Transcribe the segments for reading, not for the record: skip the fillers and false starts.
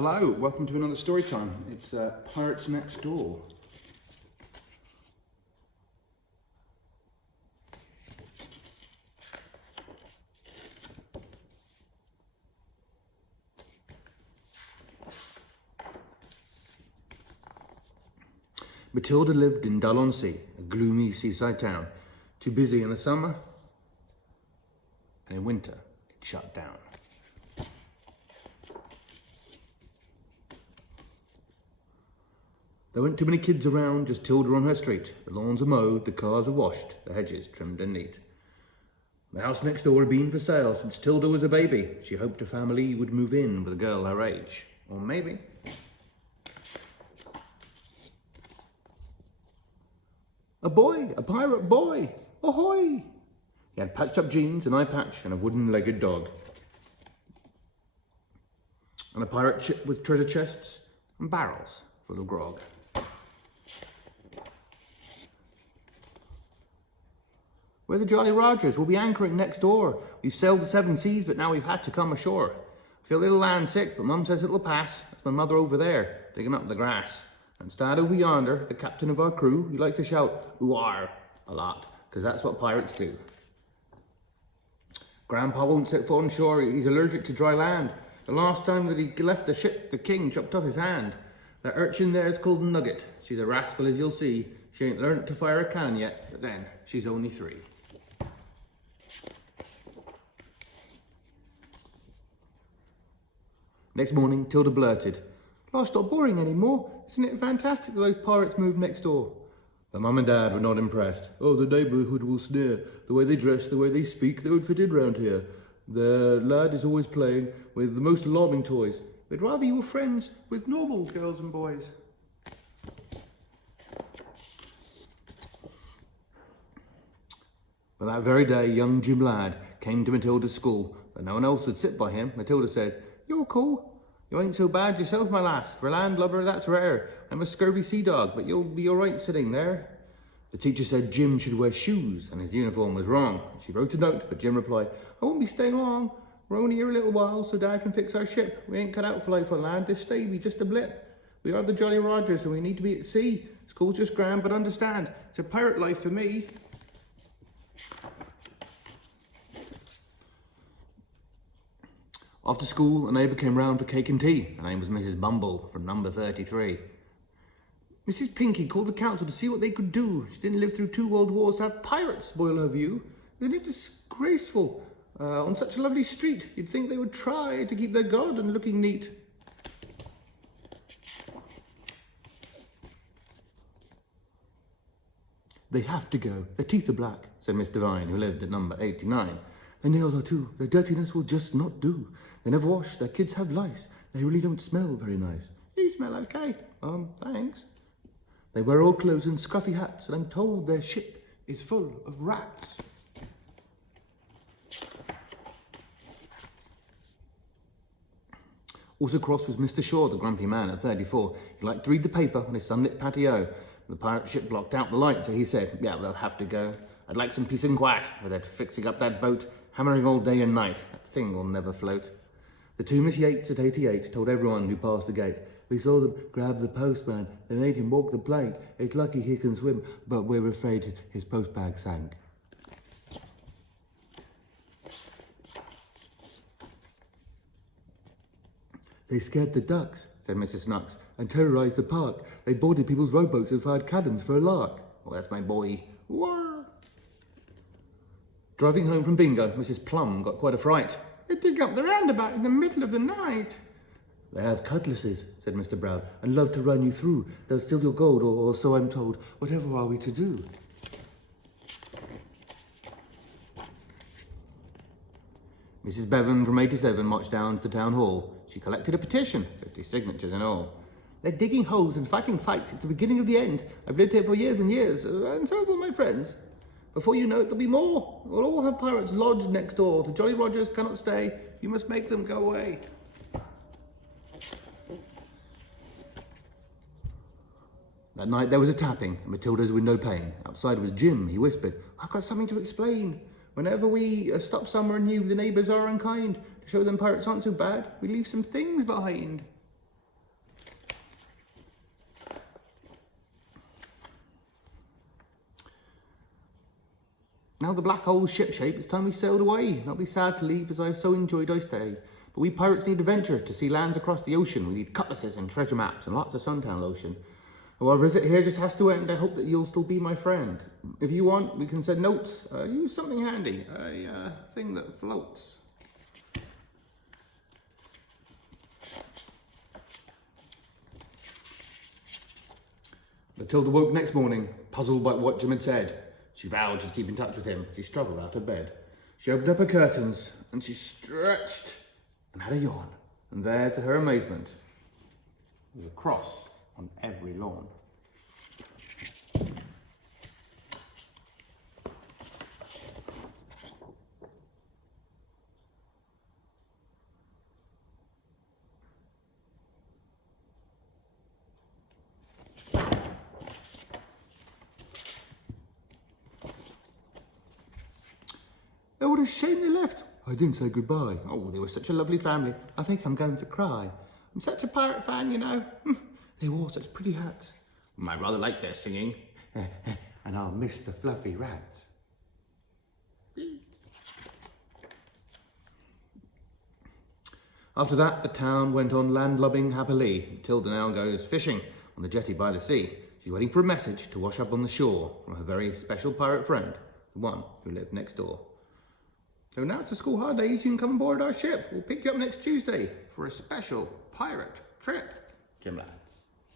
Hello, welcome to another story time. It's Pirates Next Door. Matilda lived in Delancey, a gloomy seaside town. Too busy in the summer, and in winter it shut down. There weren't too many kids around, just Tilda on her street. The lawns were mowed, the cars were washed, the hedges trimmed and neat. The house next door had been for sale since Tilda was a baby. She hoped her family would move in with a girl her age. Or maybe. A boy, a pirate boy, ahoy! He had patched up jeans, an eye patch, and a wooden-legged dog. And a pirate ship with treasure chests and barrels full of grog. We're the Jolly Rogers. We'll be anchoring next door. We've sailed the 7 seas, but now we've had to come ashore. I feel a little land sick, but Mum says it'll pass. That's my mother over there, digging up the grass. And Stad over yonder, the captain of our crew, he likes to shout, "Ooh-ar," a lot, because that's what pirates do. Grandpa won't set foot on shore. He's allergic to dry land. The last time that he left the ship, the king chopped off his hand. That urchin there is called Nugget. She's a rascal, as you'll see. She ain't learnt to fire a cannon yet, but then, she's only 3. Next morning, Tilda blurted, "Life's not boring anymore. Isn't it fantastic that those pirates moved next door?" But Mum and Dad were not impressed. "Oh, the neighbourhood will sneer. The way they dress, the way they speak, they would fit in round here. The lad is always playing with the most alarming toys. We'd rather you were friends with normal girls and boys." But that very day, young Jim Ladd came to Matilda's school. Though no one else would sit by him, Matilda said, "You're cool. You ain't so bad yourself, my lass. For a landlubber, that's rare. I'm a scurvy sea dog, but you'll be all right sitting there." The teacher said Jim should wear shoes, and his uniform was wrong. She wrote a note, but Jim replied, "I won't be staying long. We're only here a little while, so Dad can fix our ship. We ain't cut out for life on land. This stay be just a blip. We are the Jolly Rogers, and we need to be at sea. School's just grand, but understand, it's a pirate life for me." After school, a neighbour came round for cake and tea. Her name was Mrs. Bumble, from number 33. Mrs. Pinky called the council to see what they could do. She didn't live through 2 world wars to have pirates spoil her view. Isn't it disgraceful? On such a lovely street, you'd think they would try to keep their garden looking neat. "They have to go. Their teeth are black," said Miss Devine, who lived at number 89. "Their nails are too. Their dirtiness will just not do. They never wash. Their kids have lice. They really don't smell very nice." "You smell okay." Thanks." "They wear old clothes and scruffy hats, and I'm told their ship is full of rats." Also cross was Mr. Shaw, the grumpy man at 34. He liked to read the paper on his sunlit patio. The pirate ship blocked out the light, so he said, "Yeah, they'll have to go. I'd like some peace and quiet with that fixing up that boat, hammering all day and night. That thing will never float." The 2 Miss Yates at 88 told everyone who passed the gate, "We saw them grab the postman. They made him walk the plank. It's lucky he can swim, but we're afraid his postbag sank." "They scared the ducks," said Mrs. Snooks, "and terrorised the park. They boarded people's rowboats and fired cannons for a lark." "Well, that's my boy." War. Driving home from bingo, Mrs. Plum got quite a fright. "They dig up the roundabout in the middle of the night." "They have cutlasses," said Mr. Brown, "and love to run you through. They'll steal your gold, or so I'm told. Whatever are we to do?" Mrs. Bevan from 87 marched down to the town hall. She collected a petition, 50 signatures in all. "They're digging holes and fighting fights. It's the beginning of the end. I've lived here for years and years, and so have all my friends. Before you know it, there'll be more. We'll all have pirates lodged next door. The Jolly Rogers cannot stay. You must make them go away." That night there was a tapping at Matilda's window pane. Outside was Jim. He whispered, "I've got something to explain. Whenever we stop somewhere new, the neighbours are unkind. To show them pirates aren't so bad, we leave some things behind." Now the black hole's shipshape, it's time we sailed away. I'll be sad to leave as I have so enjoyed our stay. But we pirates need adventure to see lands across the ocean. We need cutlasses and treasure maps and lots of suntan lotion. Well, our visit here just has to end. I hope that you'll still be my friend. If you want, we can send notes. Use something handy, a thing that floats. Matilda woke next morning, puzzled by what Jim had said. She vowed she'd keep in touch with him. She struggled out of bed. She opened up her curtains, and she stretched and had a yawn. And there, to her amazement, was a cross on every lawn. Oh, what a shame they left. I didn't say goodbye. Oh, they were such a lovely family. I think I'm going to cry. I'm such a pirate fan, you know. They wore such pretty hats. I rather like their singing. And I'll miss the fluffy rats. After that, the town went on landlubbing happily. Matilda now goes fishing on the jetty by the sea. She's waiting for a message to wash up on the shore from her very special pirate friend, the one who lived next door. So now it's a school holidays, you can come aboard our ship. We'll pick you up next Tuesday for a special pirate trip. Jim lad.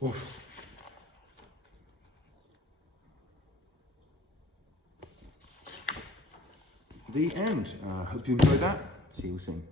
Oof. The end. Hope you enjoyed that. See you soon.